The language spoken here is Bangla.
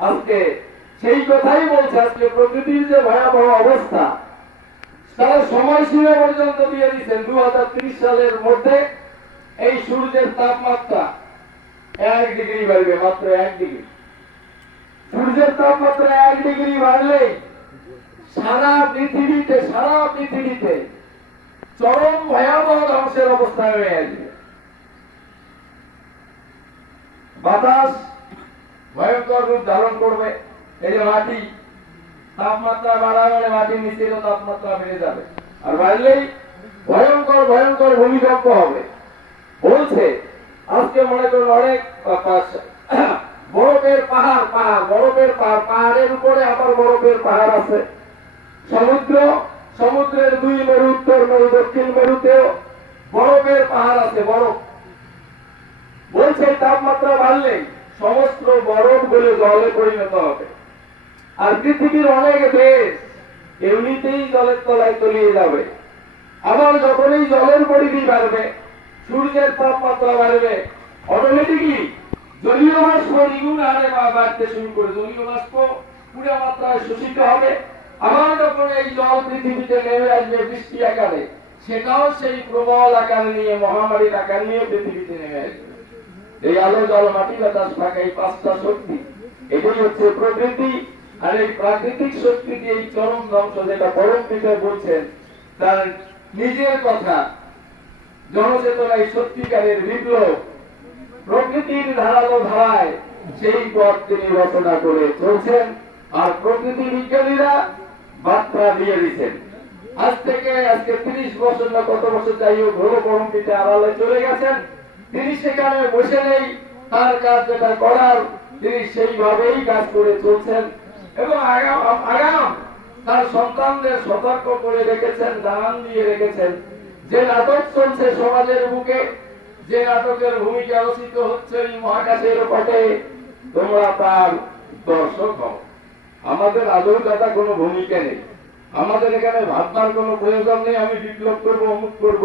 আজকে সেই কথাই বলছে। আজকে প্রকৃতির যে ভয়াবহ অবস্থা, তারা সময়সীমা পর্যন্ত দিয়ে দিচ্ছেন 2030 সালের মধ্যে এই সূর্যের তাপমাত্রা 1 ডিগ্রি বাড়বে, মাত্র 1 ডিগ্রি। সূর্যের তাপমাত্রা 1 ডিগ্রি বাড়লেই সারা পৃথিবীতে চরম ভয়াবহ ধ্বংসের অবস্থা হয়ে আসবে। বাতাস ভয়ঙ্কর রূপ ধারণ করবে। এই যে মাটি তাপমাত্রা বাড়া মানে মাটির নিচেরও তাপমাত্রা বেড়ে যাবে, আর বাড়লেই ভয়ঙ্কর ভূমিকম্প হবে। বলছে আজকে মনে করুন অনেক বরফের পাহাড়ের উপরে আবার বরফের পাহাড় আছে। সমুদ্রের 2 মেরু, উত্তর মেরু দক্ষিণ মেরুতেও বরফের পাহাড় আছে, বরফ। বলছে তাপমাত্রা বাড়লেই সমস্ত বরফ গুলো জলে পরিণত হবে, আর পৃথিবীর অনেক দেশ এমনিতেই জলের তলায় তলিয়ে যাবে। আবার যখন এই জলের পরিধি বাড়বে, সূর্যের তাপমাত্রা বাড়বে, অটোমেটিকলি জলীয় বাষ্প দ্বিগুণ হারে বাড়তে শুরু করে, জলীয় বাষ্প পুরো মাত্রায় শোষিত হবে। আবার যখন এই জল পৃথিবীতে নেমে আসবে বৃষ্টি আকারে, সেটাও সেই প্রবল আকার নিয়ে, মহামারীর আকার নিয়ে পৃথিবীতে নেমে আসবে। এই আলো জল মাটি বাতাস পাকা, এই 5টা শক্তি, এটাই হচ্ছে প্রকৃতি। আর এই প্রাকৃতিক শক্তি দিয়ে এই চরম ধ্বংস, যেটা পরম পিতা বলছেন তার নিজের কথা, জনচেতনায় সত্যিকারের বিপ্লব, প্রকৃতির ধারালো ধারায় সেই পথ তিনি রচনা করে চলছেন। আর প্রকৃতি বিজ্ঞানীরা বার্তা দিয়ে দিচ্ছেন। আজকে 30 বছর না কত বছর যাই হোক হলো, পরম পিতা আড়ালে চলে গেছেন, তিনি সেখানে বসে নেই। তার কাজ যেটা করার, তিনি সেইভাবেই কাজ করে চলছেন এবং আগাম তার সন্তানদের সতর্ক করে রেখেছেন, জানান দিয়ে রেখেছেন যে নাটক চলছে সমাজের বুকে, যে নাটকের ভূমিকা রচিত হচ্ছে এই মহাকাশের পটে, তোমরা তার দর্শক হও। আমাদের আদৌ দাদা কোনো ভূমিকা নেই, আমাদের এখানে ভাববার কোনো প্রয়োজন নেই। আমি বিপ্লব করবো, অমুক করবো।